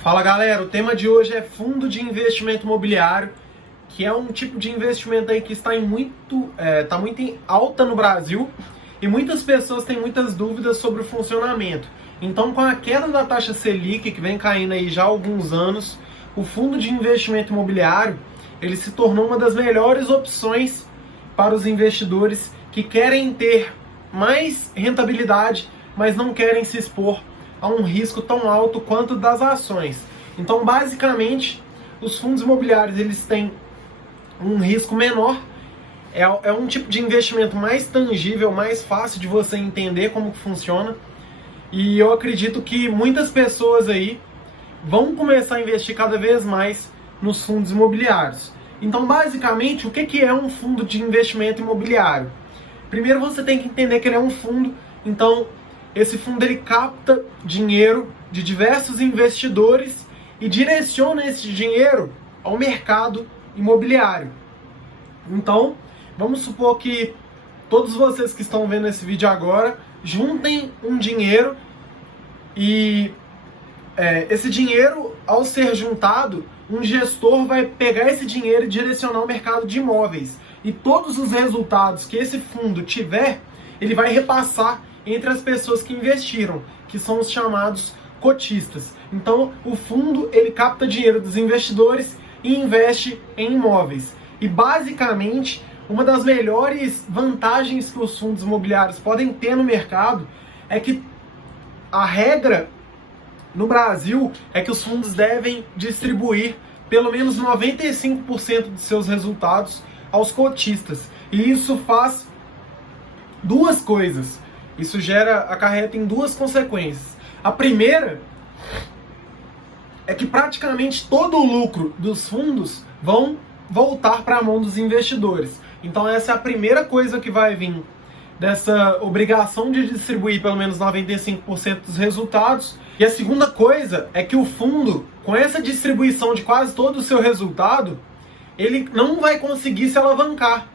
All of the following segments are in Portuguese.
Fala galera, o tema de hoje é fundo de investimento imobiliário, que é um tipo de investimento aí que está muito em alta no Brasil e muitas pessoas têm muitas dúvidas sobre o funcionamento. Então, com a queda da taxa Selic, que vem caindo aí já há alguns anos, o fundo de investimento imobiliário ele se tornou uma das melhores opções para os investidores que querem ter mais rentabilidade, mas não querem se expor a um risco tão alto quanto das ações. Então, basicamente, os fundos imobiliários eles têm um risco menor, é um tipo de investimento mais tangível, mais fácil de você entender como que funciona, e eu acredito que muitas pessoas aí vão começar a investir cada vez mais nos fundos imobiliários. Então, basicamente, o que é um fundo de investimento imobiliário? Primeiro, você tem que entender que ele é um fundo, então esse fundo ele capta dinheiro de diversos investidores e direciona esse dinheiro ao mercado imobiliário. Então, vamos supor que todos vocês que estão vendo esse vídeo agora juntem um dinheiro e esse dinheiro, ao ser juntado, um gestor vai pegar esse dinheiro e direcionar ao mercado de imóveis. E todos os resultados que esse fundo tiver, ele vai repassar entre as pessoas que investiram, que são os chamados cotistas. Então, o fundo ele capta dinheiro dos investidores e investe em imóveis. E basicamente, uma das melhores vantagens que os fundos imobiliários podem ter no mercado é que a regra no Brasil é que os fundos devem distribuir pelo menos 95% de seus resultados aos cotistas. E isso faz duas coisas. Isso acarreta em duas consequências. A primeira é que praticamente todo o lucro dos fundos vão voltar para a mão dos investidores. Então essa é a primeira coisa que vai vir dessa obrigação de distribuir pelo menos 95% dos resultados. E a segunda coisa é que o fundo, com essa distribuição de quase todo o seu resultado, ele não vai conseguir se alavancar.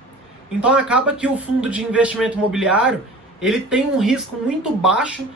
Então acaba que o fundo de investimento imobiliário ele tem um risco muito baixo,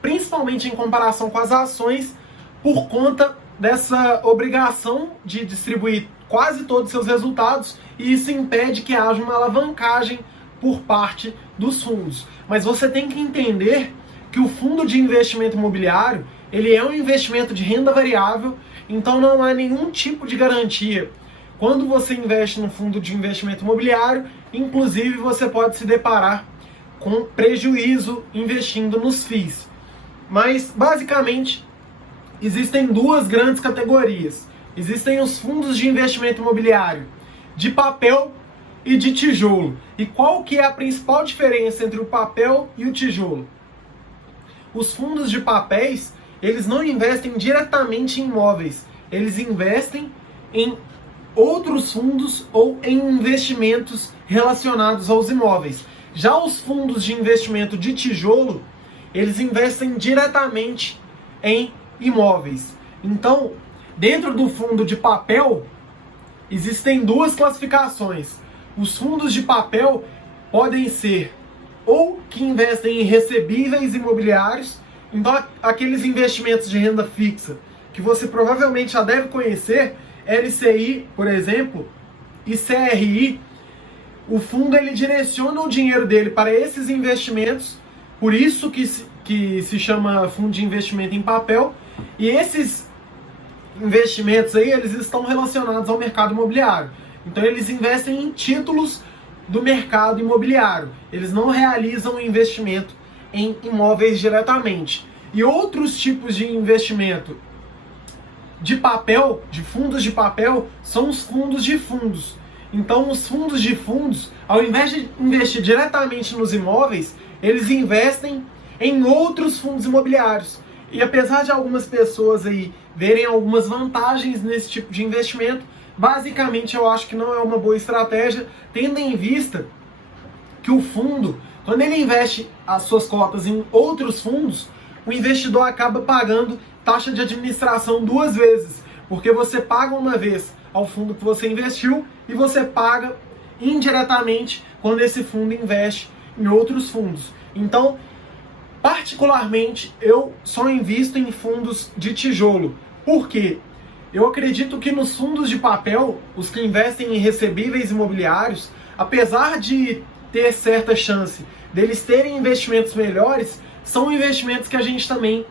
principalmente em comparação com as ações, por conta dessa obrigação de distribuir quase todos os seus resultados, e isso impede que haja uma alavancagem por parte dos fundos. Mas você tem que entender que o fundo de investimento imobiliário ele é um investimento de renda variável, então não há nenhum tipo de garantia. Quando você investe no fundo de investimento imobiliário, inclusive você pode se deparar com prejuízo investindo nos FIIs. Mas, basicamente, existem duas grandes categorias. Existem os fundos de investimento imobiliário de papel e de tijolo. E qual que é a principal diferença entre o papel e o tijolo? Os fundos de papéis, eles não investem diretamente em imóveis. Eles investem em outros fundos ou em investimentos relacionados aos imóveis. Já os fundos de investimento de tijolo, eles investem diretamente em imóveis. Então, dentro do fundo de papel, existem duas classificações. Os fundos de papel podem ser ou que investem em recebíveis imobiliários, então aqueles investimentos de renda fixa que você provavelmente já deve conhecer, LCI, por exemplo, e CRI. O fundo ele direciona o dinheiro dele para esses investimentos, por isso que se chama fundo de investimento em papel, e esses investimentos aí, eles estão relacionados ao mercado imobiliário. Então eles investem em títulos do mercado imobiliário, eles não realizam investimento em imóveis diretamente. E outros tipos de investimento de papel, de fundos de papel, são os fundos de fundos. Então os fundos de fundos, ao invés de investir diretamente nos imóveis, eles investem em outros fundos imobiliários. E apesar de algumas pessoas aí verem algumas vantagens nesse tipo de investimento, basicamente eu acho que não é uma boa estratégia, tendo em vista que o fundo, quando ele investe as suas cotas em outros fundos, o investidor acaba pagando taxa de administração duas vezes, porque você paga uma vez ao fundo que você investiu e você paga indiretamente quando esse fundo investe em outros fundos. Então, particularmente, eu só invisto em fundos de tijolo, Por quê? Eu acredito que nos fundos de papel, os que investem em recebíveis imobiliários, apesar de ter certa chance deles terem investimentos melhores, são investimentos que a gente também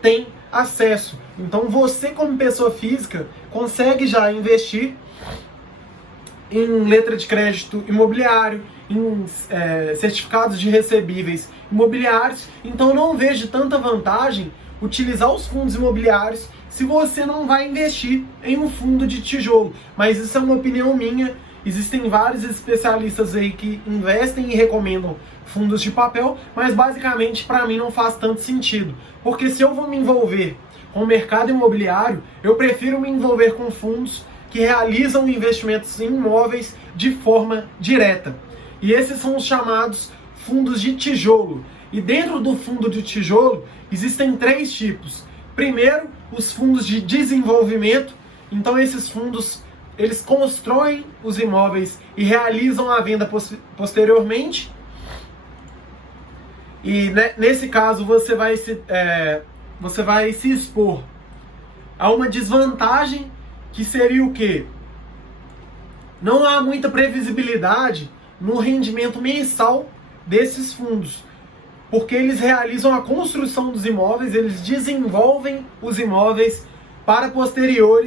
tem acesso. Então você, como pessoa física, consegue já investir em letra de crédito imobiliário, em certificados de recebíveis imobiliários. Então não vejo tanta vantagem utilizar os fundos imobiliários se você não vai investir em um fundo de tijolo. Mas isso é uma opinião minha. Existem vários especialistas aí que investem e recomendam fundos de papel, mas basicamente para mim não faz tanto sentido. Porque se eu vou me envolver com o mercado imobiliário, eu prefiro me envolver com fundos que realizam investimentos em imóveis de forma direta. E esses são os chamados fundos de tijolo. E dentro do fundo de tijolo existem 3 tipos. Primeiro, os fundos de desenvolvimento. Então esses fundos, eles constroem os imóveis e realizam a venda posteriormente. E nesse caso você vai se expor a uma desvantagem, que seria o quê? Não há muita previsibilidade no rendimento mensal desses fundos, porque eles realizam a construção dos imóveis, eles desenvolvem os imóveis para posterior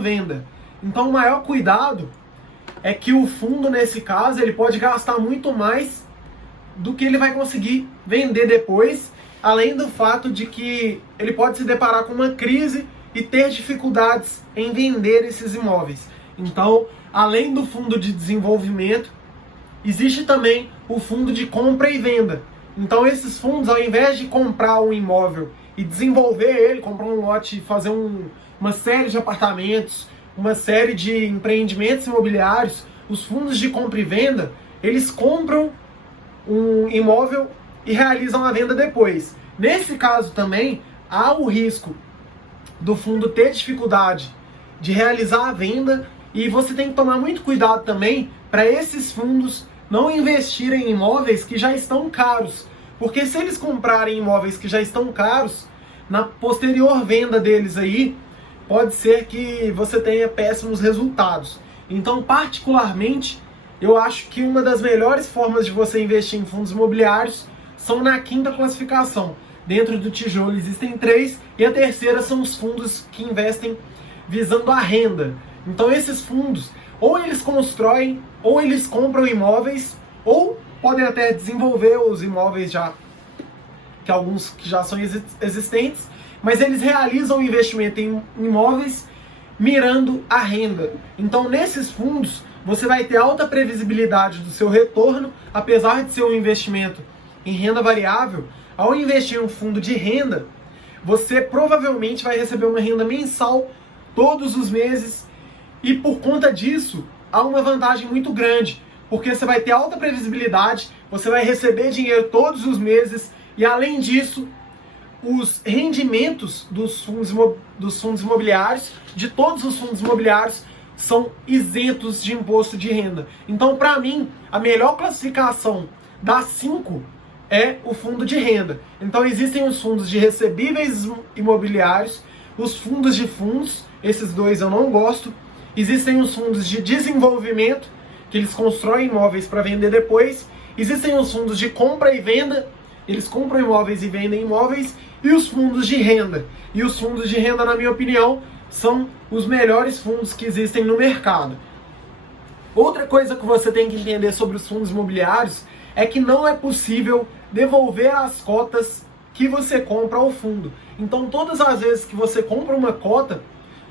venda. Então o maior cuidado é que o fundo, nesse caso, ele pode gastar muito mais do que ele vai conseguir vender depois, além do fato de que ele pode se deparar com uma crise e ter dificuldades em vender esses imóveis. Então, além do fundo de desenvolvimento, existe também o fundo de compra e venda. Então esses fundos, ao invés de comprar um imóvel e desenvolver ele, comprar um lote e fazer uma série de apartamentos, uma série de empreendimentos imobiliários, os fundos de compra e venda, eles compram um imóvel e realizam a venda depois. Nesse caso também, há o risco do fundo ter dificuldade de realizar a venda, e você tem que tomar muito cuidado também para esses fundos não investirem em imóveis que já estão caros. Porque se eles comprarem imóveis que já estão caros, na posterior venda deles aí, pode ser que você tenha péssimos resultados. Então, particularmente, eu acho que uma das melhores formas de você investir em fundos imobiliários são na 5ª classificação. Dentro do tijolo existem 3, e a terceira são os fundos que investem visando a renda. Então esses fundos, ou eles constroem, ou eles compram imóveis, ou podem até desenvolver os imóveis que alguns que já são existentes, mas eles realizam o investimento em imóveis mirando a renda. Então nesses fundos você vai ter alta previsibilidade do seu retorno, apesar de ser um investimento em renda variável. Ao investir em um fundo de renda, você provavelmente vai receber uma renda mensal todos os meses, e por conta disso há uma vantagem muito grande, porque você vai ter alta previsibilidade, você vai receber dinheiro todos os meses, e além disso, os rendimentos dos fundos imobiliários, de todos os fundos imobiliários, são isentos de imposto de renda. Então, para mim, a melhor classificação das 5 é o fundo de renda. Então existem os fundos de recebíveis imobiliários, os fundos de fundos, esses 2 eu não gosto. Existem os fundos de desenvolvimento, que eles constroem imóveis para vender depois. Existem os fundos de compra e venda, eles compram imóveis e vendem imóveis. E os fundos de renda. E os fundos de renda, na minha opinião, são os melhores fundos que existem no mercado. Outra coisa que você tem que entender sobre os fundos imobiliários é que não é possível devolver as cotas que você compra ao fundo. Então, todas as vezes que você compra uma cota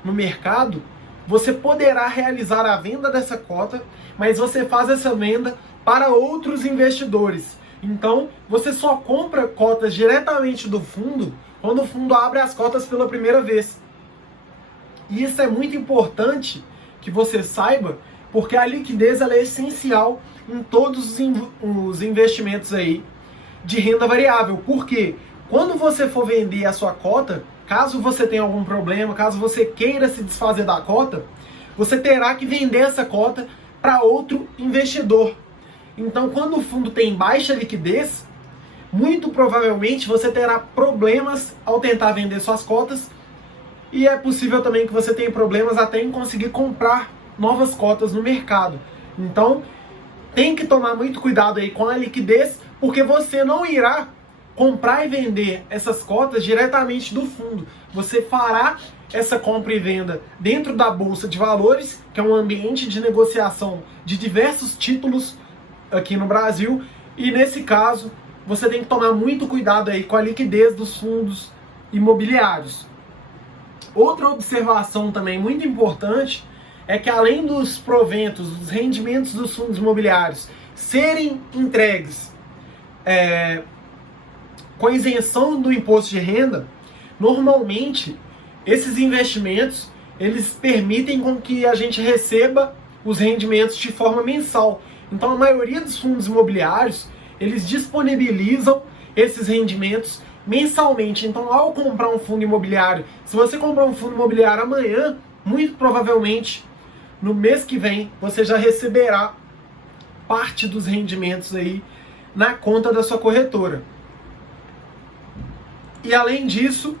no mercado, você poderá realizar a venda dessa cota, mas você faz essa venda para outros investidores. Então, você só compra cotas diretamente do fundo quando o fundo abre as cotas pela primeira vez. E isso é muito importante que você saiba, porque a liquidez ela é essencial em todos os investimentos aí de renda variável. Porque quando você for vender a sua cota, caso você tenha algum problema, caso você queira se desfazer da cota, você terá que vender essa cota para outro investidor. Então, quando o fundo tem baixa liquidez, muito provavelmente você terá problemas ao tentar vender suas cotas, e é possível também que você tenha problemas até em conseguir comprar novas cotas no mercado. Então, tem que tomar muito cuidado aí com a liquidez, porque você não irá comprar e vender essas cotas diretamente do fundo. Você fará essa compra e venda dentro da Bolsa de Valores, que é um ambiente de negociação de diversos títulos aqui no Brasil, e nesse caso você tem que tomar muito cuidado aí com a liquidez dos fundos imobiliários. Outra observação também muito importante é que, além dos proventos, dos rendimentos dos fundos imobiliários serem entregues com isenção do imposto de renda, normalmente esses investimentos eles permitem com que a gente receba os rendimentos de forma mensal. Então, a maioria dos fundos imobiliários eles disponibilizam esses rendimentos mensalmente. Então, ao comprar um fundo imobiliário, se você comprar um fundo imobiliário amanhã, muito provavelmente no mês que vem você já receberá parte dos rendimentos aí na conta da sua corretora. E além disso,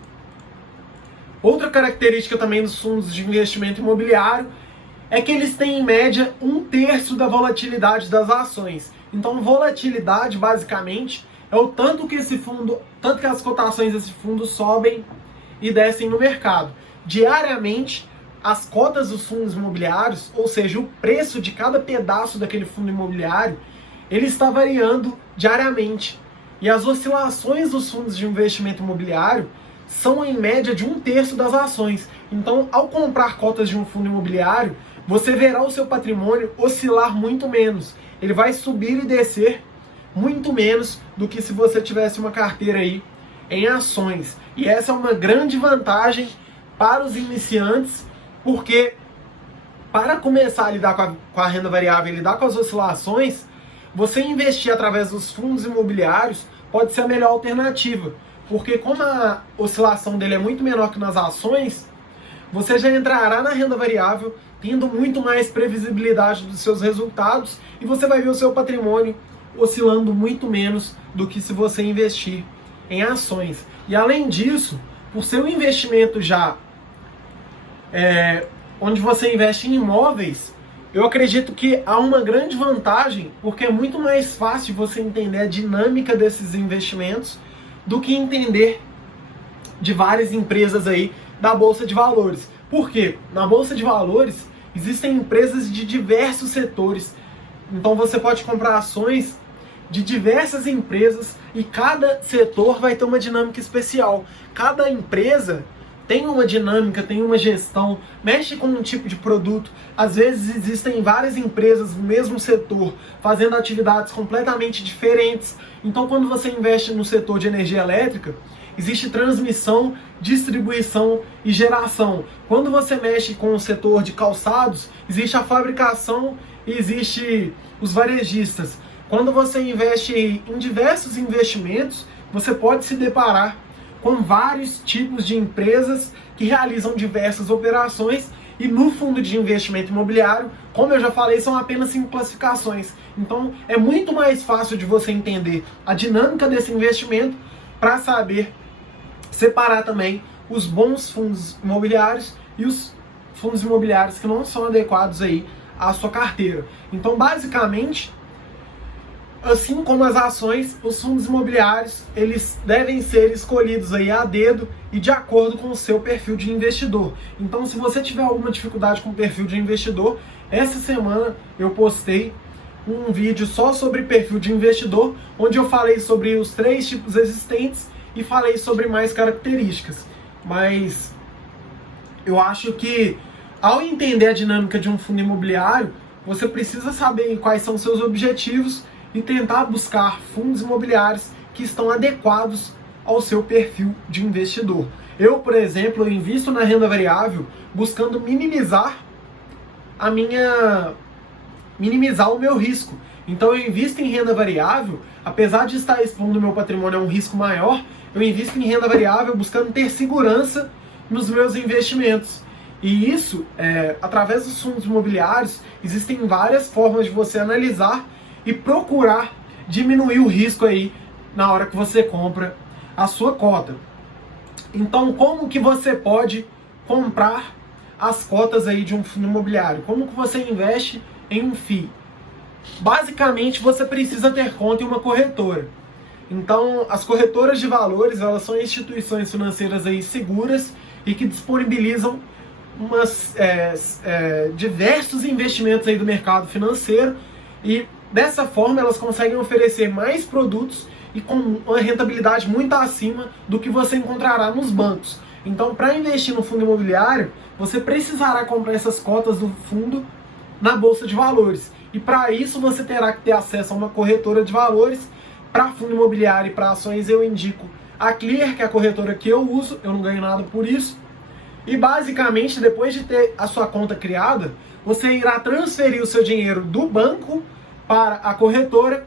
outra característica também dos fundos de investimento imobiliário é que eles têm em média 1/3 da volatilidade das ações. Então, volatilidade basicamente é o tanto que as cotações desse fundo sobem e descem no mercado. Diariamente, as cotas dos fundos imobiliários, ou seja, o preço de cada pedaço daquele fundo imobiliário, ele está variando diariamente. E as oscilações dos fundos de investimento imobiliário são em média de 1/3 das ações. Então, ao comprar cotas de um fundo imobiliário, você verá o seu patrimônio oscilar muito menos. Ele vai subir e descer muito menos do que se você tivesse uma carteira aí em ações. E essa é uma grande vantagem para os iniciantes, porque para começar a lidar com a renda variável e lidar com as oscilações, você investir através dos fundos imobiliários pode ser a melhor alternativa, porque como a oscilação dele é muito menor que nas ações, você já entrará na renda variável tendo muito mais previsibilidade dos seus resultados, e você vai ver o seu patrimônio oscilando muito menos do que se você investir em ações. E além disso, por ser um investimento já onde você investe em imóveis, eu acredito que há uma grande vantagem, porque é muito mais fácil você entender a dinâmica desses investimentos do que entender de várias empresas aí da Bolsa de Valores. Por quê? Na Bolsa de Valores existem empresas de diversos setores. Então você pode comprar ações de diversas empresas e cada setor vai ter uma dinâmica especial. Cada empresa tem uma dinâmica, tem uma gestão, mexe com um tipo de produto. Às vezes existem várias empresas no mesmo setor fazendo atividades completamente diferentes. Então, quando você investe no setor de energia elétrica, existe transmissão, distribuição e geração. Quando você mexe com o setor de calçados, existe a fabricação e existe os varejistas. Quando você investe em diversos investimentos, você pode se deparar com vários tipos de empresas que realizam diversas operações, e no fundo de investimento imobiliário, como eu já falei, são apenas 5 classificações. Então é muito mais fácil de você entender a dinâmica desse investimento para saber separar também os bons fundos imobiliários e os fundos imobiliários que não são adequados aí à sua carteira. Então, basicamente, assim como as ações, os fundos imobiliários eles devem ser escolhidos aí a dedo e de acordo com o seu perfil de investidor. Então, se você tiver alguma dificuldade com o perfil de investidor, essa semana eu postei um vídeo só sobre perfil de investidor, onde eu falei sobre os 3 tipos existentes e falei sobre mais características. Mas eu acho que, ao entender a dinâmica de um fundo imobiliário, você precisa saber quais são seus objetivos e tentar buscar fundos imobiliários que estão adequados ao seu perfil de investidor. Eu, por exemplo, invisto na renda variável buscando minimizar o meu risco. Então eu invisto em renda variável, apesar de estar expondo o meu patrimônio a um risco maior, eu invisto em renda variável buscando ter segurança nos meus investimentos. E isso, através dos fundos imobiliários, existem várias formas de você analisar e procurar diminuir o risco aí na hora que você compra a sua cota. Então, como que você pode comprar as cotas aí de um fundo imobiliário? Como que você investe em um FII? Basicamente, você precisa ter conta em uma corretora. Então, as corretoras de valores, elas são instituições financeiras aí seguras e que disponibilizam diversos investimentos aí do mercado financeiro, e dessa forma elas conseguem oferecer mais produtos e com uma rentabilidade muito acima do que você encontrará nos bancos. Então, para investir no fundo imobiliário, você precisará comprar essas cotas do fundo na Bolsa de Valores. E para isso você terá que ter acesso a uma corretora de valores. Para fundo imobiliário e para ações eu indico a Clear, que é a corretora que eu uso, eu não ganho nada por isso. E basicamente, depois de ter a sua conta criada, você irá transferir o seu dinheiro do banco para a corretora,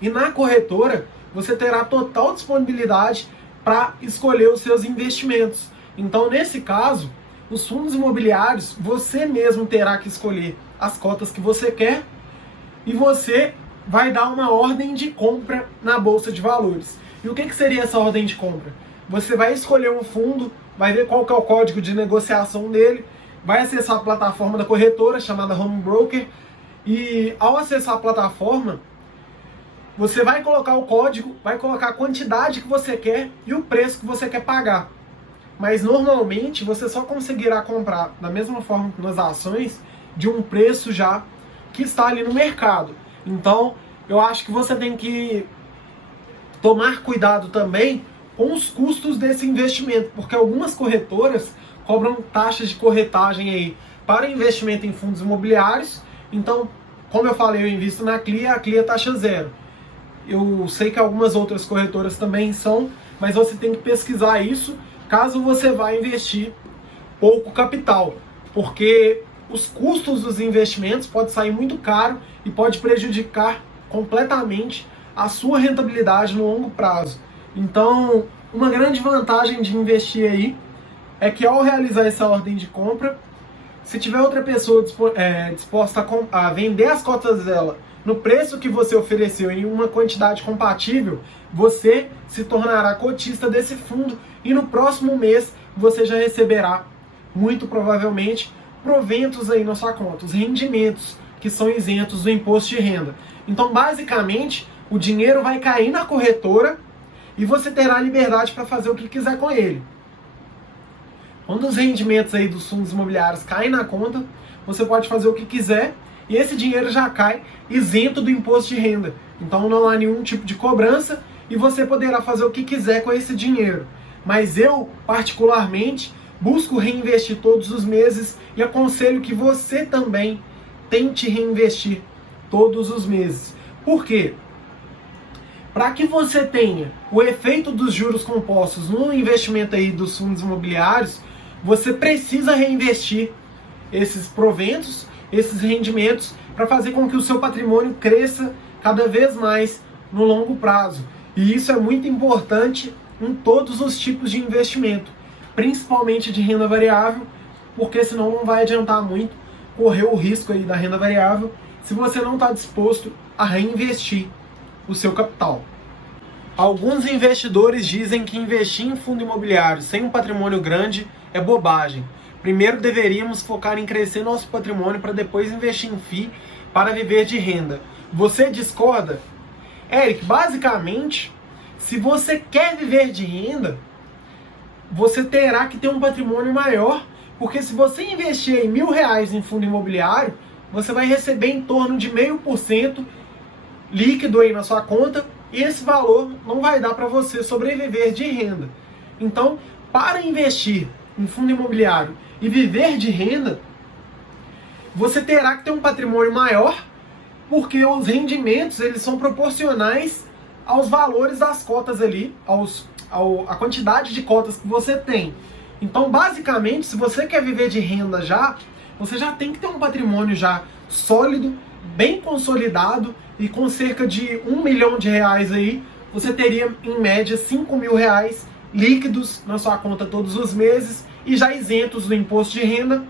e na corretora você terá total disponibilidade para escolher os seus investimentos. Então, nesse caso, os fundos imobiliários, você mesmo terá que escolher as cotas que você quer, e você vai dar uma ordem de compra na Bolsa de Valores. E o que seria essa ordem de compra? Você vai escolher um fundo, vai ver qual que é o código de negociação dele, vai acessar a plataforma da corretora, chamada Home Broker, e ao acessar a plataforma, você vai colocar o código, vai colocar a quantidade que você quer e o preço que você quer pagar. Mas normalmente você só conseguirá comprar, da mesma forma que nas ações, de um preço já que está ali no mercado. Então, eu acho que você tem que tomar cuidado também com os custos desse investimento, porque algumas corretoras cobram taxas de corretagem aí para investimento em fundos imobiliários. Então, como eu falei, eu invisto na Clear, a Clear é taxa zero. Eu sei que algumas outras corretoras também são, mas você tem que pesquisar isso caso você vá investir pouco capital, porque os custos dos investimentos podem sair muito caro e pode prejudicar completamente a sua rentabilidade no longo prazo. Então, uma grande vantagem de investir aí é que ao realizar essa ordem de compra, se tiver outra pessoa disposta a vender as cotas dela no preço que você ofereceu em uma quantidade compatível, você se tornará cotista desse fundo e no próximo mês você já receberá, muito provavelmente, proventos aí na sua conta, os rendimentos que são isentos do imposto de renda. Então, basicamente, o dinheiro vai cair na corretora e você terá liberdade para fazer o que quiser com ele. Quando os rendimentos aí dos fundos imobiliários caem na conta, você pode fazer o que quiser e esse dinheiro já cai isento do imposto de renda. Então não há nenhum tipo de cobrança e você poderá fazer o que quiser com esse dinheiro. Mas eu, particularmente, busco reinvestir todos os meses e aconselho que você também tente reinvestir todos os meses. Por quê? Para que você tenha o efeito dos juros compostos no investimento aí dos fundos imobiliários, você precisa reinvestir esses proventos, esses rendimentos, para fazer com que o seu patrimônio cresça cada vez mais no longo prazo. E isso é muito importante em todos os tipos de investimento, principalmente de renda variável, porque senão não vai adiantar muito correr o risco aí da renda variável se você não está disposto a reinvestir o seu capital. Alguns investidores dizem que investir em fundo imobiliário sem um patrimônio grande é bobagem. Primeiro deveríamos focar em crescer nosso patrimônio para depois investir em FII para viver de renda. Você discorda? Eric, basicamente, se você quer viver de renda, você terá que ter um patrimônio maior, porque se você investir em R$1.000 em fundo imobiliário, você vai receber em torno de 0,5% líquido aí na sua conta, e esse valor não vai dar para você sobreviver de renda. Então, para investir em fundo imobiliário e viver de renda, você terá que ter um patrimônio maior, porque os rendimentos eles são proporcionais aos valores das cotas ali, a quantidade de cotas que você tem. Então, basicamente, se você quer viver de renda você já tem que ter um patrimônio já sólido, bem consolidado, e com cerca de R$1 milhão aí, você teria em média R$5.000 líquidos na sua conta todos os meses e já isentos do imposto de renda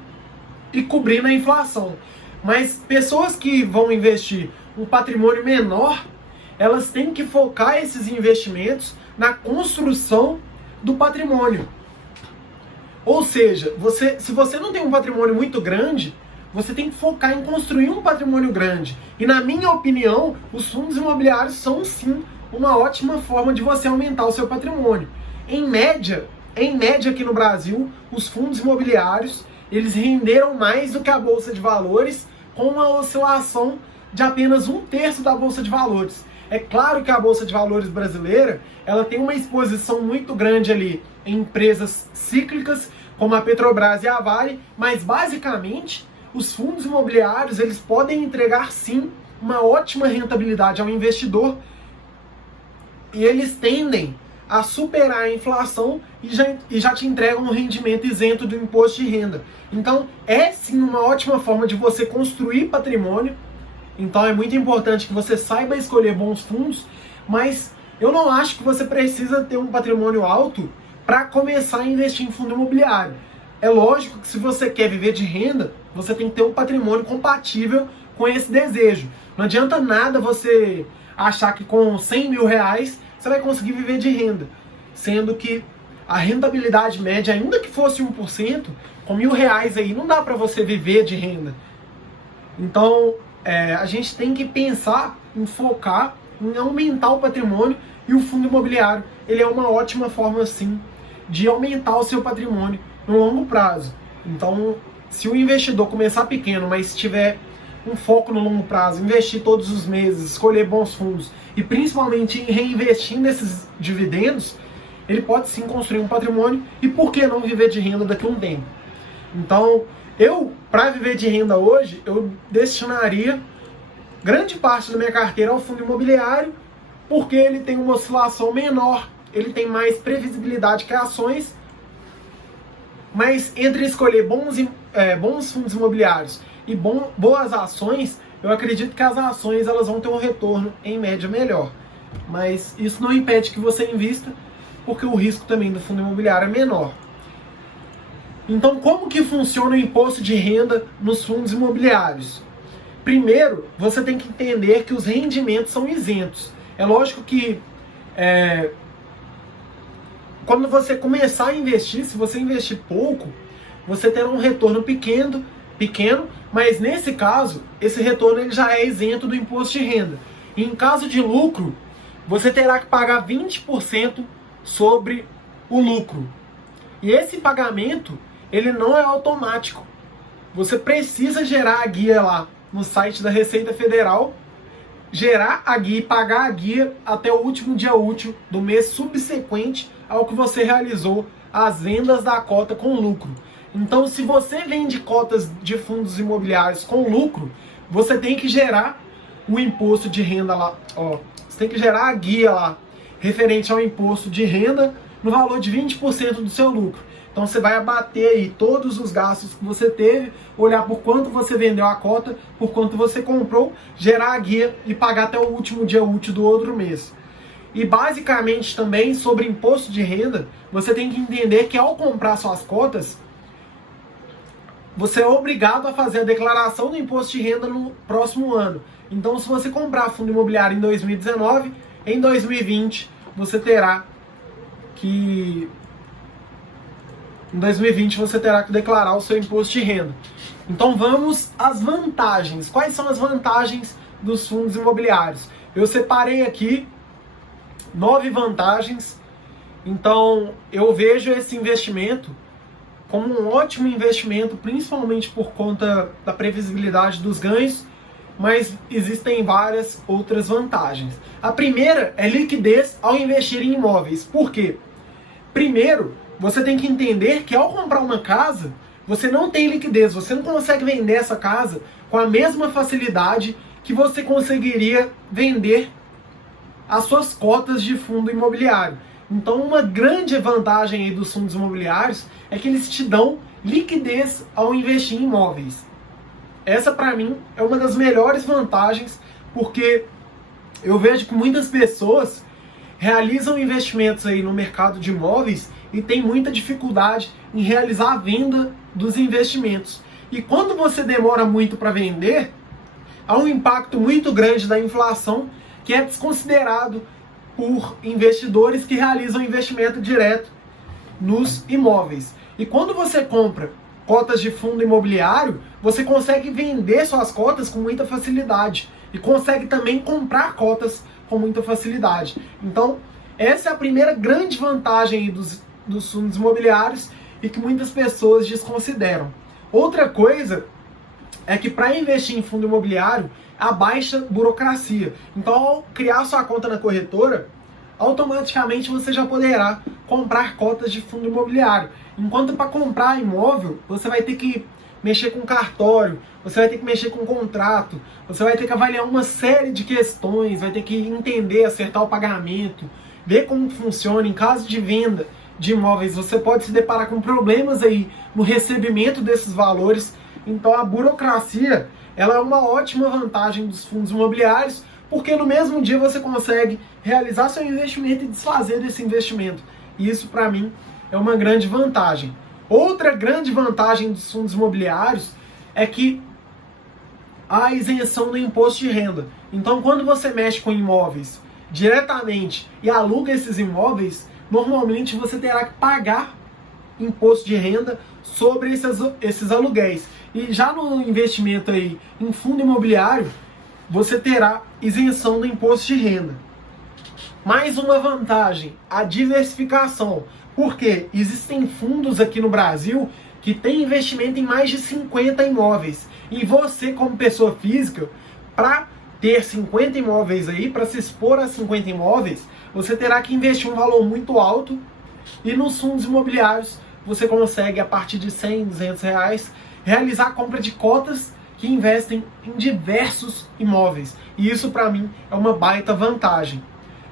e cobrindo a inflação. Mas pessoas que vão investir um patrimônio menor, elas têm que focar esses investimentos na construção do patrimônio. Ou seja, se você não tem um patrimônio muito grande, você tem que focar em construir um patrimônio grande. E na minha opinião, os fundos imobiliários são sim uma ótima forma de você aumentar o seu patrimônio. Em média aqui no Brasil, os fundos imobiliários, eles renderam mais do que a Bolsa de Valores, com uma oscilação de apenas 1/3 da Bolsa de Valores. É claro que a Bolsa de Valores brasileira, ela tem uma exposição muito grande ali em empresas cíclicas, como a Petrobras e a Vale, mas basicamente os fundos imobiliários, eles podem entregar sim uma ótima rentabilidade ao investidor, e eles tendem a superar a inflação e já te entregam um rendimento isento do imposto de renda. Então é sim uma ótima forma de você construir patrimônio. Então é muito importante que você saiba escolher bons fundos, mas eu não acho que você precisa ter um patrimônio alto para começar a investir em fundo imobiliário. É lógico que se você quer viver de renda, você tem que ter um patrimônio compatível com esse desejo. Não adianta nada você achar que com 100 mil reais você vai conseguir viver de renda, sendo que a rentabilidade média, ainda que fosse 1%, com R$1.000 aí não dá para você viver de renda. Então a gente tem que pensar em focar em aumentar o patrimônio, e o fundo imobiliário ele é uma ótima forma sim de aumentar o seu patrimônio no longo prazo. Então, se o investidor começar pequeno, mas tiver um foco no longo prazo, investir todos os meses, escolher bons fundos e principalmente em reinvestir nesses dividendos, ele pode sim construir um patrimônio, e por que não viver de renda daqui a um tempo? Então, para viver de renda hoje, eu destinaria grande parte da minha carteira ao fundo imobiliário, porque ele tem uma oscilação menor, ele tem mais previsibilidade que ações, mas entre escolher bons fundos imobiliários e boas ações, eu acredito que as ações elas vão ter um retorno em média melhor. Mas isso não impede que você invista, porque o risco também do fundo imobiliário é menor. Então, como que funciona o imposto de renda nos fundos imobiliários? Primeiro, você tem que entender que os rendimentos são isentos. É lógico que quando você começar a investir, se você investir pouco, você terá um retorno pequeno, mas nesse caso, esse retorno ele já é isento do imposto de renda. E em caso de lucro, você terá que pagar 20% sobre o lucro. E esse pagamento, ele não é automático. Você precisa gerar a guia lá no site da Receita Federal, gerar a guia e pagar a guia até o último dia útil do mês subsequente ao que você realizou as vendas da cota com lucro. Então, se você vende cotas de fundos imobiliários com lucro, você tem que gerar o imposto de renda lá, você tem que gerar a guia lá referente ao imposto de renda no valor de 20% do seu lucro. Então você vai abater aí todos os gastos que você teve, olhar por quanto você vendeu a cota, por quanto você comprou, gerar a guia e pagar até o último dia útil do outro mês. E basicamente também sobre imposto de renda, você tem que entender que ao comprar suas cotas, você é obrigado a fazer a declaração do imposto de renda no próximo ano. Então, se você comprar fundo imobiliário em 2019, em 2020 você terá que declarar o seu imposto de renda. Então vamos às vantagens. Quais são as vantagens dos fundos imobiliários? Eu separei aqui 9 vantagens. Então eu vejo esse investimento como um ótimo investimento, principalmente por conta da previsibilidade dos ganhos, mas existem várias outras vantagens. A primeira é liquidez ao investir em imóveis. Por quê? Primeiro, você tem que entender que ao comprar uma casa, você não tem liquidez, você não consegue vender essa casa com a mesma facilidade que você conseguiria vender as suas cotas de fundo imobiliário. Então, uma grande vantagem aí dos fundos imobiliários é que eles te dão liquidez ao investir em imóveis. Essa, para mim, é uma das melhores vantagens, porque eu vejo que muitas pessoas realizam investimentos aí no mercado de imóveis e tem muita dificuldade em realizar a venda dos investimentos. E quando você demora muito para vender, há um impacto muito grande da inflação que é desconsiderado por investidores que realizam investimento direto nos imóveis. E quando você compra cotas de fundo imobiliário, você consegue vender suas cotas com muita facilidade e consegue também comprar cotas com muita facilidade. Então, essa é a primeira grande vantagem dos fundos imobiliários e que muitas pessoas desconsideram. Outra coisa é que para investir em fundo imobiliário, há baixa burocracia. Então, ao criar sua conta na corretora, automaticamente você já poderá comprar cotas de fundo imobiliário. Enquanto para comprar imóvel, você vai ter que mexer com cartório, você vai ter que mexer com contrato, você vai ter que avaliar uma série de questões, vai ter que entender, acertar o pagamento, ver como funciona. Em caso de venda de imóveis, você pode se deparar com problemas aí no recebimento desses valores. Então a burocracia, ela é uma ótima vantagem dos fundos imobiliários, porque no mesmo dia você consegue realizar seu investimento e desfazer desse investimento. E isso, para mim, é uma grande vantagem. Outra grande vantagem dos fundos imobiliários é que há isenção do imposto de renda. Então, quando você mexe com imóveis diretamente e aluga esses imóveis, normalmente você terá que pagar imposto de renda sobre esses aluguéis. E já no investimento aí em fundo imobiliário, você terá isenção do imposto de renda. Mais uma vantagem, a diversificação. Porque existem fundos aqui no Brasil que têm investimento em mais de 50 imóveis. E você, como pessoa física, para ter 50 imóveis aí, para se expor a 50 imóveis, você terá que investir um valor muito alto. E nos fundos imobiliários, você consegue, a partir de 100, 200 reais, realizar a compra de cotas que investem em diversos imóveis. E isso, para mim, é uma baita vantagem.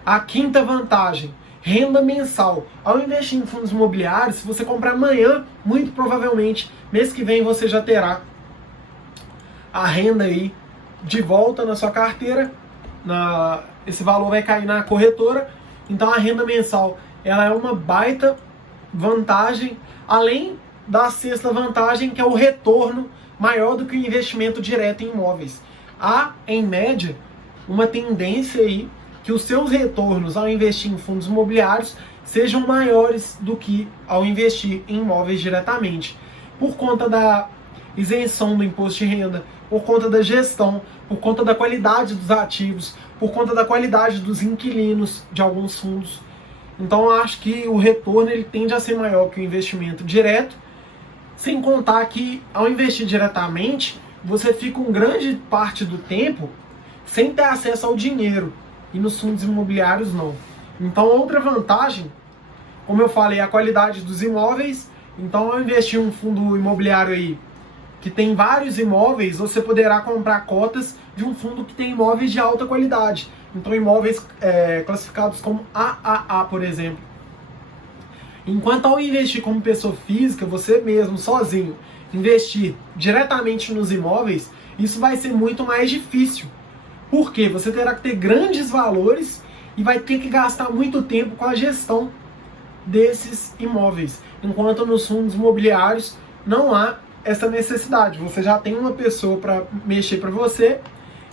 A quinta vantagem, renda mensal. Ao investir em fundos imobiliários, se você comprar amanhã, muito provavelmente, mês que vem você já terá a renda aí de volta na sua carteira. Esse valor vai cair na corretora. Então a renda mensal, ela é uma baita vantagem, além da sexta vantagem, que é o retorno maior do que o investimento direto em imóveis. Há, em média, uma tendência aí que os seus retornos ao investir em fundos imobiliários sejam maiores do que ao investir em imóveis diretamente, por conta da isenção do imposto de renda, por conta da gestão, por conta da qualidade dos ativos, por conta da qualidade dos inquilinos de alguns fundos. Então eu acho que o retorno ele tende a ser maior que o investimento direto, sem contar que ao investir diretamente, você fica uma grande parte do tempo sem ter acesso ao dinheiro. E nos fundos imobiliários não. Então outra vantagem, como eu falei, é a qualidade dos imóveis. Então ao investir em um fundo imobiliário aí que tem vários imóveis, você poderá comprar cotas de um fundo que tem imóveis de alta qualidade. Então imóveis classificados como AAA, por exemplo. Enquanto ao investir como pessoa física, você mesmo, sozinho, investir diretamente nos imóveis, isso vai ser muito mais difícil. Porque você terá que ter grandes valores e vai ter que gastar muito tempo com a gestão desses imóveis. Enquanto nos fundos imobiliários não há essa necessidade. Você já tem uma pessoa para mexer para você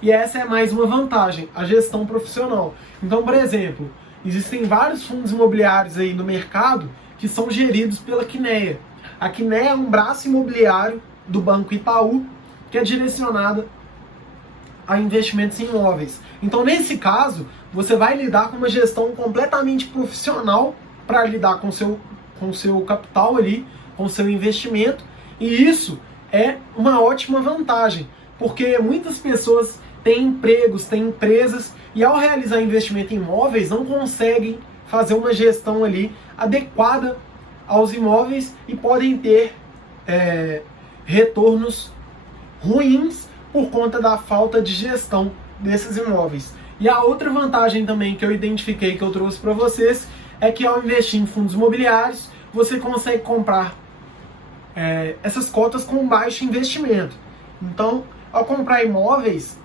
e essa é mais uma vantagem, a gestão profissional. Então, por exemplo, existem vários fundos imobiliários aí no mercado que são geridos pela Kinea. A Kinea é um braço imobiliário do Banco Itaú que é direcionada a investimentos em imóveis. Então, nesse caso, você vai lidar com uma gestão completamente profissional para lidar com o seu capital ali, com o seu investimento, e isso é uma ótima vantagem, porque muitas pessoas têm empregos, têm empresas, e ao realizar investimento em imóveis, não conseguem fazer uma gestão ali adequada aos imóveis e podem ter retornos ruins por conta da falta de gestão desses imóveis. E a outra vantagem também que eu identifiquei, que eu trouxe para vocês, é que ao investir em fundos imobiliários, você consegue comprar essas cotas com baixo investimento. Então, ao comprar imóveis,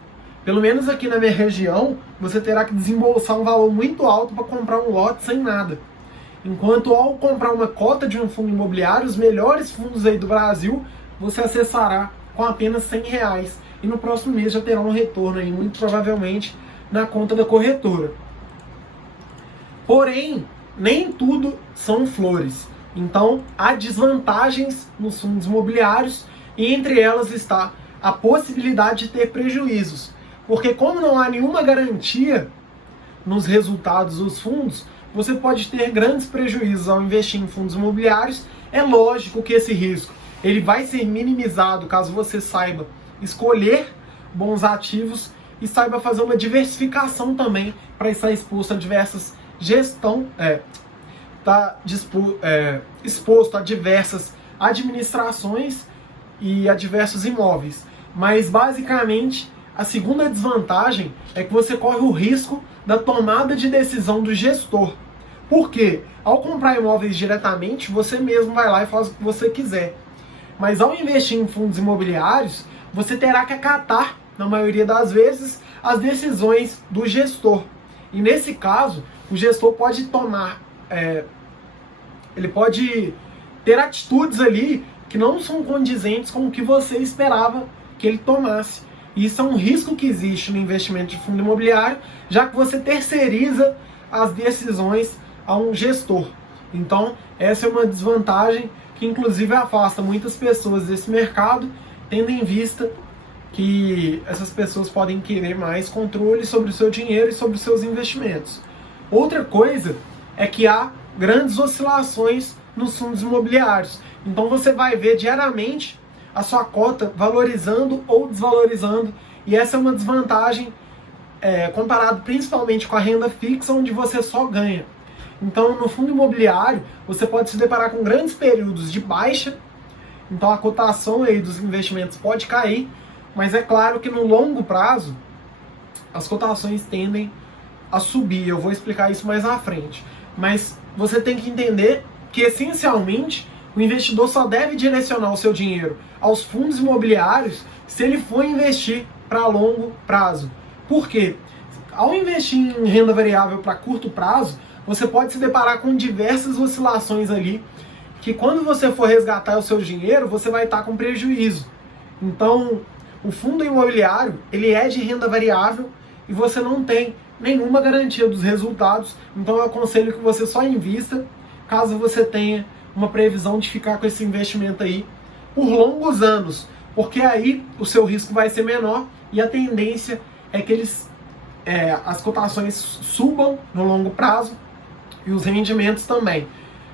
pelo menos aqui na minha região, você terá que desembolsar um valor muito alto para comprar um lote sem nada. Enquanto ao comprar uma cota de um fundo imobiliário, os melhores fundos aí do Brasil, você acessará com apenas R$100. E no próximo mês já terá um retorno aí, muito provavelmente na conta da corretora. Porém, nem tudo são flores. Então, há desvantagens nos fundos imobiliários e entre elas está a possibilidade de ter prejuízos. Porque como não há nenhuma garantia nos resultados dos fundos, você pode ter grandes prejuízos ao investir em fundos imobiliários. É lógico que esse risco ele vai ser minimizado caso você saiba escolher bons ativos e saiba fazer uma diversificação também para estar exposto a diversas exposto a diversas administrações e a diversos imóveis. Mas basicamente a segunda desvantagem é que você corre o risco da tomada de decisão do gestor. Por quê? Ao comprar imóveis diretamente, você mesmo vai lá e faz o que você quiser. Mas ao investir em fundos imobiliários, você terá que acatar, na maioria das vezes, as decisões do gestor. E nesse caso, o gestor pode tomar, ele pode ter atitudes ali que não são condizentes com o que você esperava que ele tomasse. E isso é um risco que existe no investimento de fundo imobiliário, já que você terceiriza as decisões a um gestor. Então, essa é uma desvantagem que inclusive afasta muitas pessoas desse mercado, tendo em vista que essas pessoas podem querer mais controle sobre o seu dinheiro e sobre os seus investimentos. Outra coisa é que há grandes oscilações nos fundos imobiliários. Então você vai ver diariamente a sua cota valorizando ou desvalorizando, e essa é uma desvantagem comparado principalmente com a renda fixa, onde você só ganha. Então, no fundo imobiliário, você pode se deparar com grandes períodos de baixa, então a cotação aí dos investimentos pode cair, mas é claro que no longo prazo, as cotações tendem a subir. Eu vou explicar isso mais à frente. Mas você tem que entender que, essencialmente, o investidor só deve direcionar o seu dinheiro aos fundos imobiliários se ele for investir para longo prazo. Por quê? Ao investir em renda variável para curto prazo, você pode se deparar com diversas oscilações ali, que quando você for resgatar o seu dinheiro, você vai estar com prejuízo. Então, o fundo imobiliário, ele é de renda variável e você não tem nenhuma garantia dos resultados. Então, eu aconselho que você só invista caso você tenha uma previsão de ficar com esse investimento aí por longos anos, porque aí o seu risco vai ser menor e a tendência é que as cotações subam no longo prazo e os rendimentos também,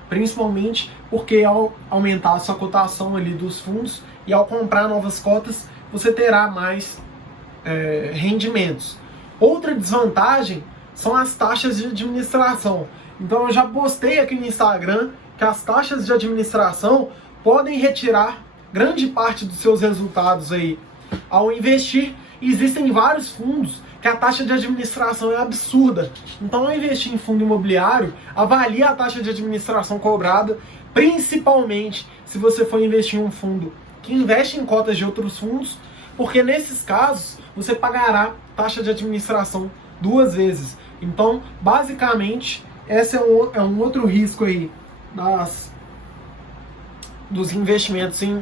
principalmente porque ao aumentar a sua cotação ali dos fundos e ao comprar novas cotas, você terá mais rendimentos. Outra desvantagem são as taxas de administração. Então eu já postei aqui no Instagram que as taxas de administração podem retirar grande parte dos seus resultados aí ao investir. Existem vários fundos que a taxa de administração é absurda. Então, ao investir em fundo imobiliário, avalie a taxa de administração cobrada, principalmente se você for investir em um fundo que investe em cotas de outros fundos, porque nesses casos você pagará taxa de administração 2 vezes. Então, basicamente, esse é um outro risco aí dos investimentos em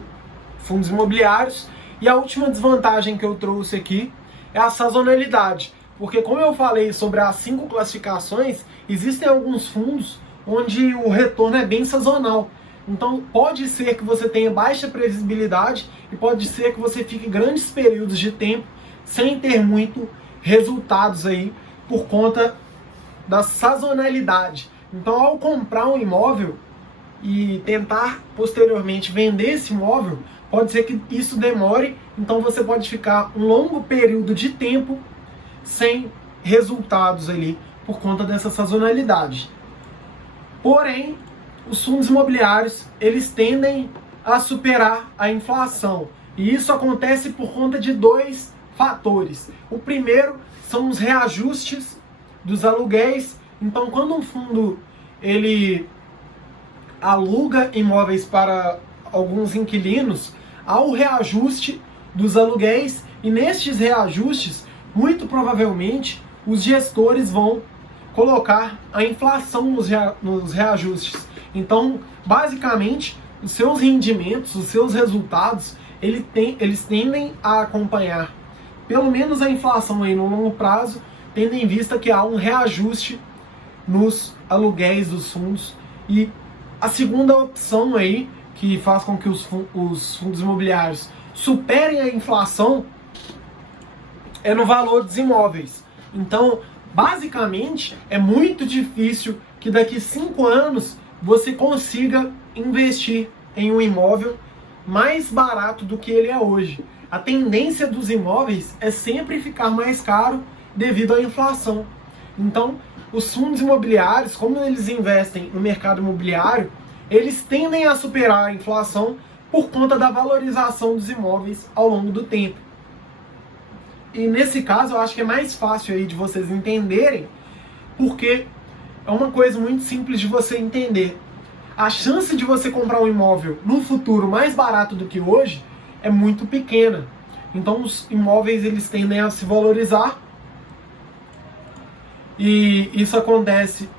fundos imobiliários. E a última desvantagem que eu trouxe aqui é a sazonalidade, porque como eu falei sobre as 5 classificações, existem alguns fundos onde o retorno é bem sazonal. Então pode ser que você tenha baixa previsibilidade e pode ser que você fique grandes períodos de tempo sem ter muito resultados aí por conta da sazonalidade. Então, ao comprar um imóvel e tentar posteriormente vender esse imóvel, pode ser que isso demore, então você pode ficar um longo período de tempo sem resultados ali por conta dessa sazonalidade. Porém, os fundos imobiliários, eles tendem a superar a inflação. E isso acontece por conta de 2 fatores. O primeiro são os reajustes dos aluguéis. Então, quando um fundo ele aluga imóveis para alguns inquilinos, há o reajuste dos aluguéis, e nestes reajustes, muito provavelmente, os gestores vão colocar a inflação nos reajustes. Então, basicamente, os seus rendimentos, os seus resultados, eles tendem a acompanhar pelo menos a inflação aí no longo prazo, tendo em vista que há um reajuste nos aluguéis dos fundos. E a segunda opção aí, que faz com que os fundos imobiliários superem a inflação, é no valor dos imóveis. Então, basicamente, é muito difícil que daqui 5 anos você consiga investir em um imóvel mais barato do que ele é hoje. A tendência dos imóveis é sempre ficar mais caro devido à inflação. Então, os fundos imobiliários, como eles investem no mercado imobiliário, eles tendem a superar a inflação por conta da valorização dos imóveis ao longo do tempo. E nesse caso, eu acho que é mais fácil aí de vocês entenderem, porque é uma coisa muito simples de você entender. A chance de você comprar um imóvel no futuro mais barato do que hoje é muito pequena. Então os imóveis eles tendem a se valorizar, e isso acontece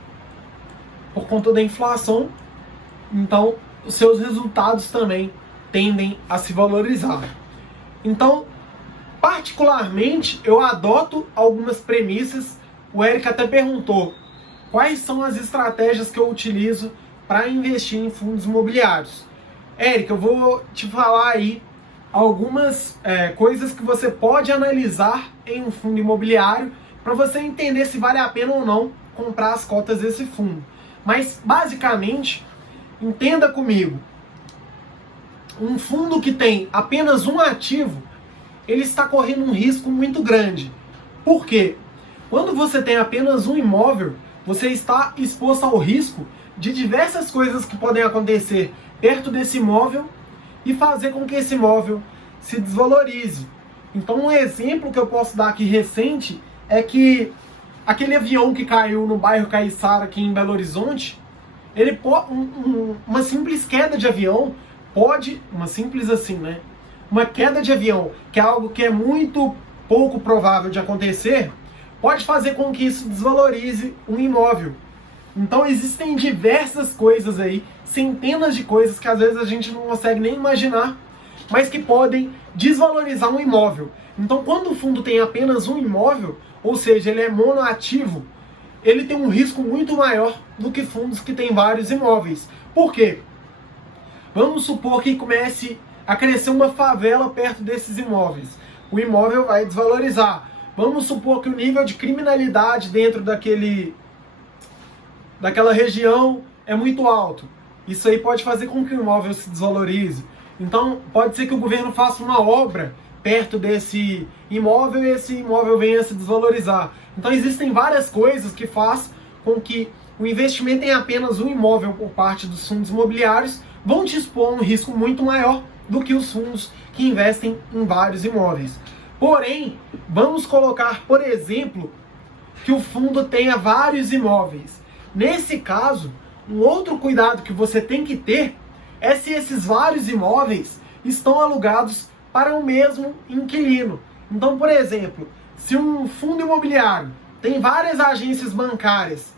por conta da inflação. Então os seus resultados também tendem a se valorizar. Então, particularmente, eu adoto algumas premissas. O Eric até perguntou quais são as estratégias que eu utilizo para investir em fundos imobiliários. Eric, eu vou te falar aí algumas coisas que você pode analisar em um fundo imobiliário para você entender se vale a pena ou não comprar as cotas desse fundo. Mas, basicamente, entenda comigo, um fundo que tem apenas um ativo, ele está correndo um risco muito grande. Por quê? Quando você tem apenas um imóvel, você está exposto ao risco de diversas coisas que podem acontecer perto desse imóvel e fazer com que esse imóvel se desvalorize. Então, um exemplo que eu posso dar aqui recente é que aquele avião que caiu no bairro Caiçara aqui em Belo Horizonte, ele uma simples queda de avião pode, uma simples assim, né? Uma queda de avião, que é algo que é muito pouco provável de acontecer, pode fazer com que isso desvalorize um imóvel. Então existem diversas coisas aí, centenas de coisas que às vezes a gente não consegue nem imaginar, mas que podem desvalorizar um imóvel. Então quando o fundo tem apenas um imóvel, ou seja, ele é monoativo, ele tem um risco muito maior do que fundos que têm vários imóveis. Por quê? Vamos supor que comece a crescer uma favela perto desses imóveis. O imóvel vai desvalorizar. Vamos supor que o nível de criminalidade dentro daquela região é muito alto. Isso aí pode fazer com que o imóvel se desvalorize. Então, pode ser que o governo faça uma obra perto desse imóvel e esse imóvel venha a se desvalorizar. Então, existem várias coisas que fazem com que o investimento em apenas um imóvel por parte dos fundos imobiliários vão te expor a um risco muito maior do que os fundos que investem em vários imóveis. Porém, vamos colocar, por exemplo, que o fundo tenha vários imóveis. Nesse caso, um outro cuidado que você tem que ter é se esses vários imóveis estão alugados para o mesmo inquilino. Então, por exemplo, se um fundo imobiliário tem várias agências bancárias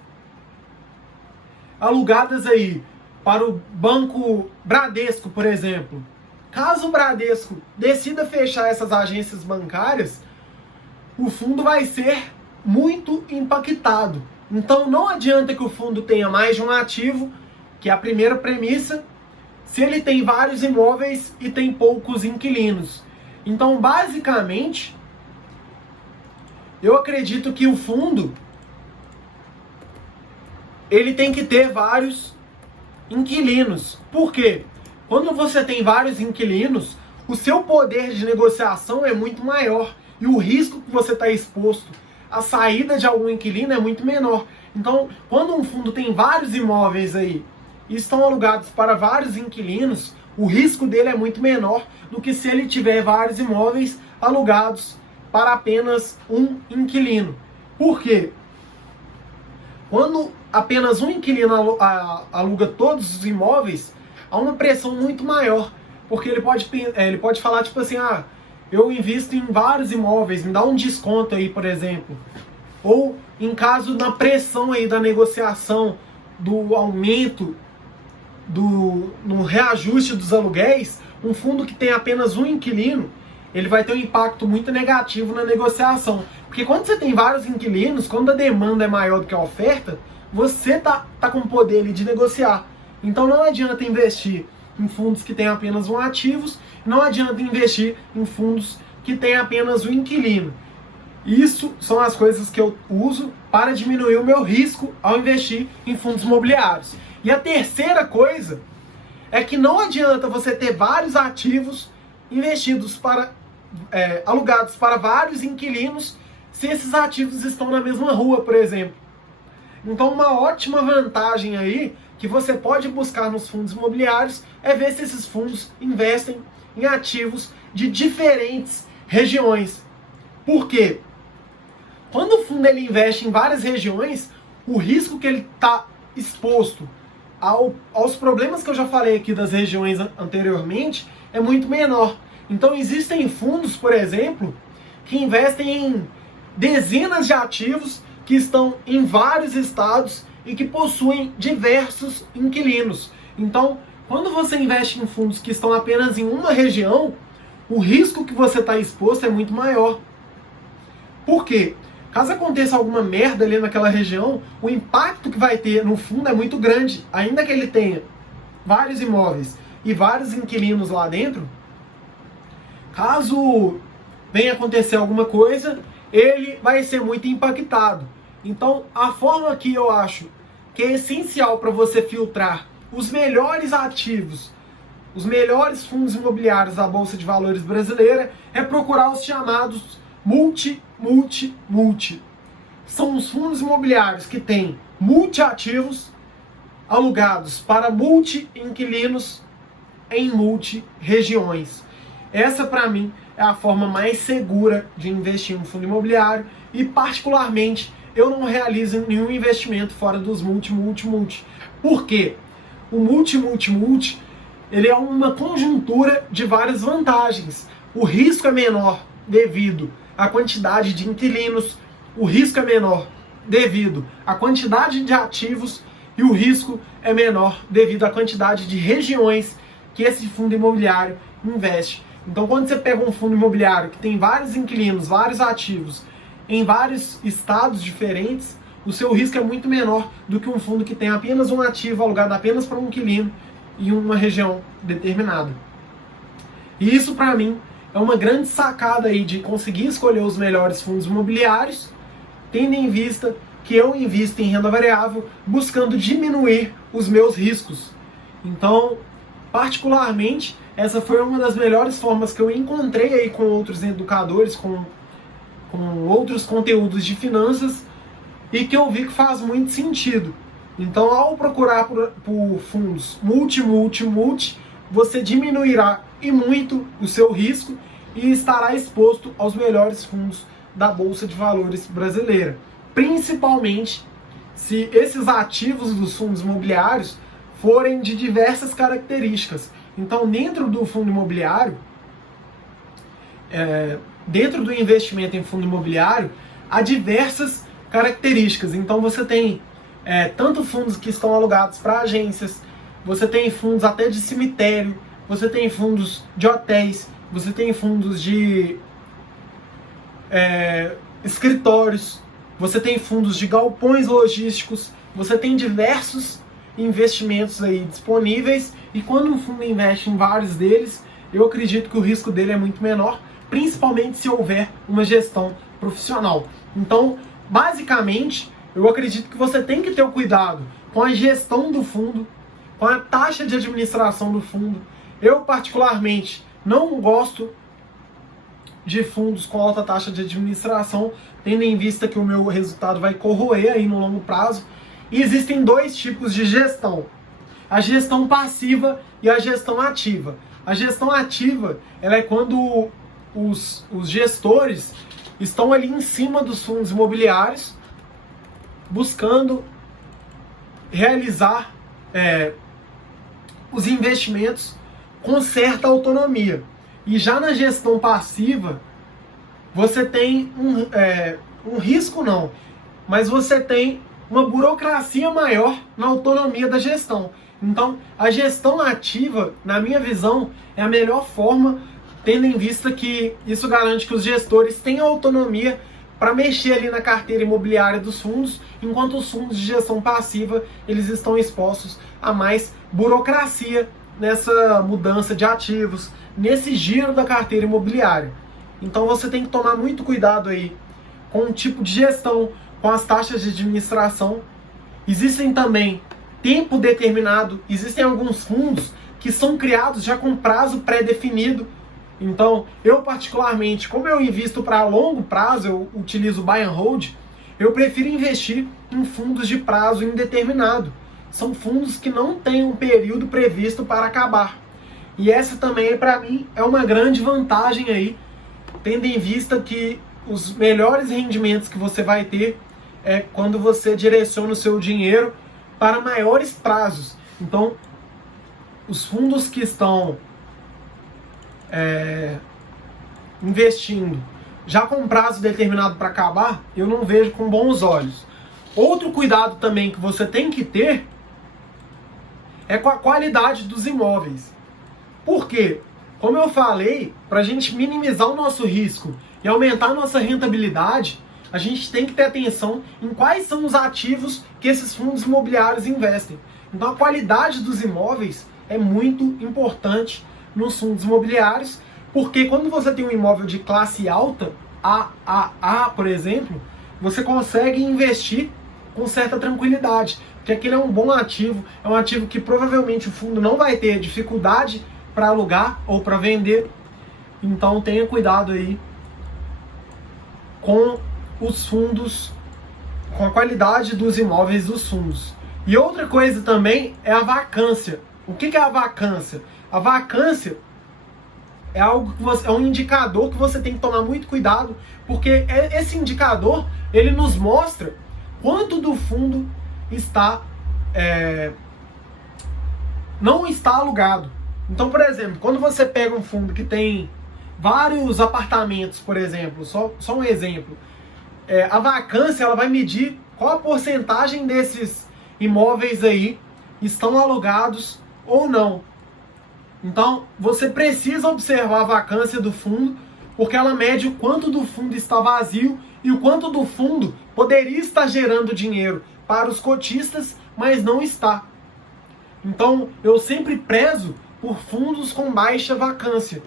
alugadas aí para o Banco Bradesco, por exemplo, caso o Bradesco decida fechar essas agências bancárias, o fundo vai ser muito impactado. Então não adianta que o fundo tenha mais de um ativo, que é a primeira premissa, se ele tem vários imóveis e tem poucos inquilinos. Então, basicamente, eu acredito que o fundo ele tem que ter vários inquilinos. Por quê? Quando você tem vários inquilinos, o seu poder de negociação é muito maior e o risco que você está exposto à saída de algum inquilino é muito menor. Então, quando um fundo tem vários imóveis aí e estão alugados para vários inquilinos, o risco dele é muito menor do que se ele tiver vários imóveis alugados para apenas um inquilino. Por quê? Quando apenas um inquilino aluga todos os imóveis, há uma pressão muito maior, porque ele pode falar tipo assim, eu invisto em vários imóveis, me dá um desconto aí, por exemplo. Ou em caso da pressão aí da negociação, do aumento, no reajuste dos aluguéis, um fundo que tem apenas um inquilino, ele vai ter um impacto muito negativo na negociação. Porque quando você tem vários inquilinos, quando a demanda é maior do que a oferta, você tá com o poder ali de negociar. Então não adianta investir em fundos que têm apenas um ativos, não adianta investir em fundos que têm apenas um inquilino. Isso são as coisas que eu uso para diminuir o meu risco ao investir em fundos imobiliários. E a terceira coisa é que não adianta você ter vários ativos investidos alugados para vários inquilinos se esses ativos estão na mesma rua, por exemplo. Então uma ótima vantagem aí que você pode buscar nos fundos imobiliários é ver se esses fundos investem em ativos de diferentes regiões. Por quê? Quando o fundo ele investe em várias regiões, o risco que ele está exposto aos problemas que eu já falei aqui das regiões anteriormente é muito menor. Então existem fundos, por exemplo, que investem em dezenas de ativos que estão em vários estados e que possuem diversos inquilinos. Então, quando você investe em fundos que estão apenas em uma região, o risco que você está exposto é muito maior. Por quê? Caso aconteça alguma merda ali naquela região, o impacto que vai ter no fundo é muito grande. Ainda que ele tenha vários imóveis e vários inquilinos lá dentro, caso venha acontecer alguma coisa, ele vai ser muito impactado. Então, a forma que eu acho que é essencial para você filtrar os melhores ativos, os melhores fundos imobiliários da Bolsa de Valores brasileira, é procurar os chamados multi. São os fundos imobiliários que têm multi-ativos alugados para multi-inquilinos em multi-regiões. Essa, para mim, é a forma mais segura de investir em um fundo imobiliário e, particularmente, eu não realizo nenhum investimento fora dos multi. Por quê? O multi, ele é uma conjuntura de várias vantagens. O risco é menor devido à quantidade de inquilinos, o risco é menor devido à quantidade de ativos e o risco é menor devido à quantidade de regiões que esse fundo imobiliário investe. Então, quando você pega um fundo imobiliário que tem vários inquilinos, vários ativos, em vários estados diferentes, o seu risco é muito menor do que um fundo que tem apenas um ativo alugado apenas para um inquilino em uma região determinada. E isso, para mim, é uma grande sacada aí de conseguir escolher os melhores fundos imobiliários, tendo em vista que eu invisto em renda variável buscando diminuir os meus riscos. Então, particularmente, essa foi uma das melhores formas que eu encontrei aí com outros educadores, com outros conteúdos de finanças, e que eu vi que faz muito sentido. Então, ao procurar por fundos multi, você diminuirá e muito o seu risco e estará exposto aos melhores fundos da Bolsa de Valores brasileira. Principalmente se esses ativos dos fundos imobiliários forem de diversas características. Então, dentro do fundo imobiliário, dentro do investimento em fundo imobiliário, há diversas características. Então, você tem tanto fundos que estão alugados para agências, você tem fundos até de cemitério, você tem fundos de hotéis, você tem fundos de escritórios, você tem fundos de galpões logísticos, você tem diversos investimentos aí disponíveis, e quando um fundo investe em vários deles, eu acredito que o risco dele é muito menor, principalmente se houver uma gestão profissional. Então, basicamente, eu acredito que você tem que ter o cuidado com a gestão do fundo, com a taxa de administração do fundo. Eu, particularmente, não gosto de fundos com alta taxa de administração, tendo em vista que o meu resultado vai corroer aí no longo prazo. E existem dois tipos de gestão: a gestão passiva e a gestão ativa. A gestão ativa, ela é quando os gestores estão ali em cima dos fundos imobiliários, buscando realizar os investimentos com certa autonomia. E já na gestão passiva, você tem um risco não, mas você tem uma burocracia maior na autonomia da gestão. Então, a gestão ativa, na minha visão, é a melhor forma tendo em vista que isso garante que os gestores tenham autonomia para mexer ali na carteira imobiliária dos fundos, enquanto os fundos de gestão passiva eles estão expostos a mais burocracia nessa mudança de ativos, nesse giro da carteira imobiliária. Então você tem que tomar muito cuidado aí com o tipo de gestão, com as taxas de administração. Existem também tempo determinado, existem alguns fundos que são criados já com prazo pré-definido. Então, eu particularmente, como eu invisto para longo prazo, eu utilizo buy and hold, eu prefiro investir em fundos de prazo indeterminado. São fundos que não têm um período previsto para acabar. E essa também, para mim, é uma grande vantagem aí, tendo em vista que os melhores rendimentos que você vai ter é quando você direciona o seu dinheiro para maiores prazos. Então, os fundos que estão investindo já com prazo determinado para acabar, eu não vejo com bons olhos. Outro cuidado também que você tem que ter é com a qualidade dos imóveis. Por quê? Como eu falei, para a gente minimizar o nosso risco e aumentar a nossa rentabilidade, a gente tem que ter atenção em quais são os ativos que esses fundos imobiliários investem. Então a qualidade dos imóveis é muito importante nos fundos imobiliários, porque quando você tem um imóvel de classe alta, AAA, por exemplo, você consegue investir com certa tranquilidade, porque aquele é um bom ativo, é um ativo que provavelmente o fundo não vai ter dificuldade para alugar ou para vender. Então tenha cuidado aí com os fundos, com a qualidade dos imóveis dos fundos. E outra coisa também é a vacância. O que é a vacância? A vacância é algo que é um indicador que você tem que tomar muito cuidado, porque esse indicador ele nos mostra quanto do fundo está não está alugado. Então, por exemplo, quando você pega um fundo que tem vários apartamentos, por exemplo, só um exemplo, a vacância ela vai medir qual a porcentagem desses imóveis aí estão alugados ou não. Então, você precisa observar a vacância do fundo, porque ela mede o quanto do fundo está vazio e o quanto do fundo poderia estar gerando dinheiro para os cotistas, mas não está. Então, eu sempre prezo por fundos com baixa vacância.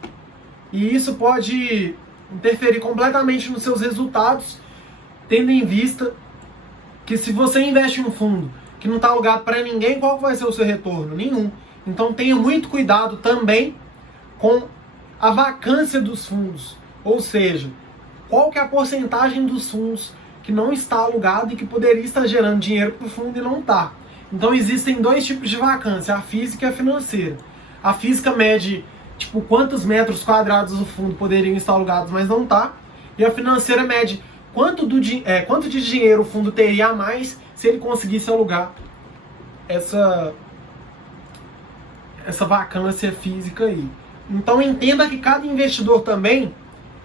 E isso pode interferir completamente nos seus resultados, tendo em vista que se você investe em um fundo que não está alugado para ninguém, qual vai ser o seu retorno? Nenhum. Então tenha muito cuidado também com a vacância dos fundos. Ou seja, qual que é a porcentagem dos fundos que não está alugado e que poderia estar gerando dinheiro para o fundo e não está. Então existem dois tipos de vacância, a física e a financeira. A física mede quantos metros quadrados o fundo poderiam estar alugados, mas não está. E a financeira mede quanto de dinheiro o fundo teria a mais se ele conseguisse alugar essa vacância física aí. Então entenda que cada investidor também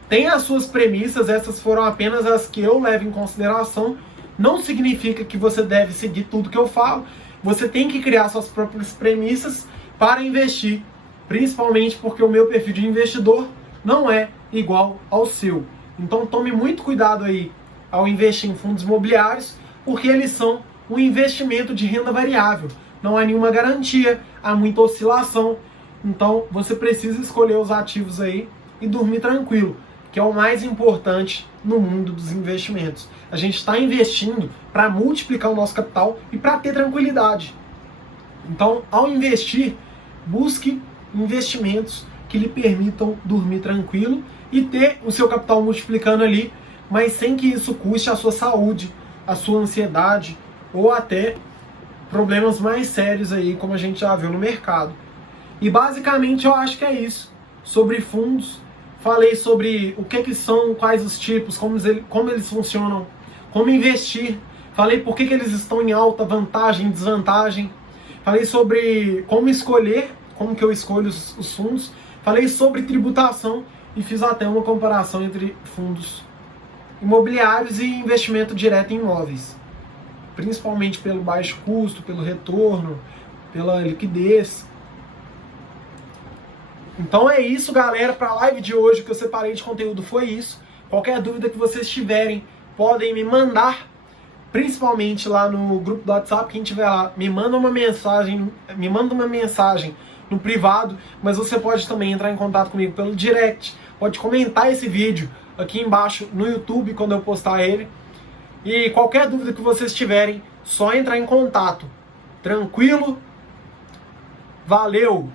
tem as suas premissas, essas foram apenas as que eu levo em consideração. Não significa que você deve seguir tudo que eu falo. Você tem que criar suas próprias premissas para investir, principalmente porque o meu perfil de investidor não é igual ao seu. Então tome muito cuidado aí ao investir em fundos imobiliários, porque eles são um investimento de renda variável. Não há nenhuma garantia, há muita oscilação. Então você precisa escolher os ativos aí e dormir tranquilo, que é o mais importante no mundo dos investimentos. A gente está investindo para multiplicar o nosso capital e para ter tranquilidade. Então, ao investir, busque investimentos que lhe permitam dormir tranquilo e ter o seu capital multiplicando ali, mas sem que isso custe a sua saúde, a sua ansiedade ou até problemas mais sérios aí, como a gente já viu no mercado. E basicamente eu acho que é isso. Sobre fundos, falei sobre o que são, quais os tipos, como eles funcionam, como investir. Falei por que eles estão em alta, vantagem, desvantagem. Falei sobre como escolher, como que eu escolho os fundos. Falei sobre tributação e fiz até uma comparação entre fundos imobiliários e investimento direto em imóveis. Principalmente pelo baixo custo, pelo retorno, pela liquidez. Então é isso, galera, para a live de hoje. O que eu separei de conteúdo foi isso. Qualquer dúvida que vocês tiverem, podem me mandar, principalmente lá no grupo do WhatsApp. Quem tiver lá, me manda uma mensagem no privado, mas você pode também entrar em contato comigo pelo direct, pode comentar esse vídeo aqui embaixo no YouTube quando eu postar ele. E qualquer dúvida que vocês tiverem, só entrar em contato. Tranquilo? Valeu!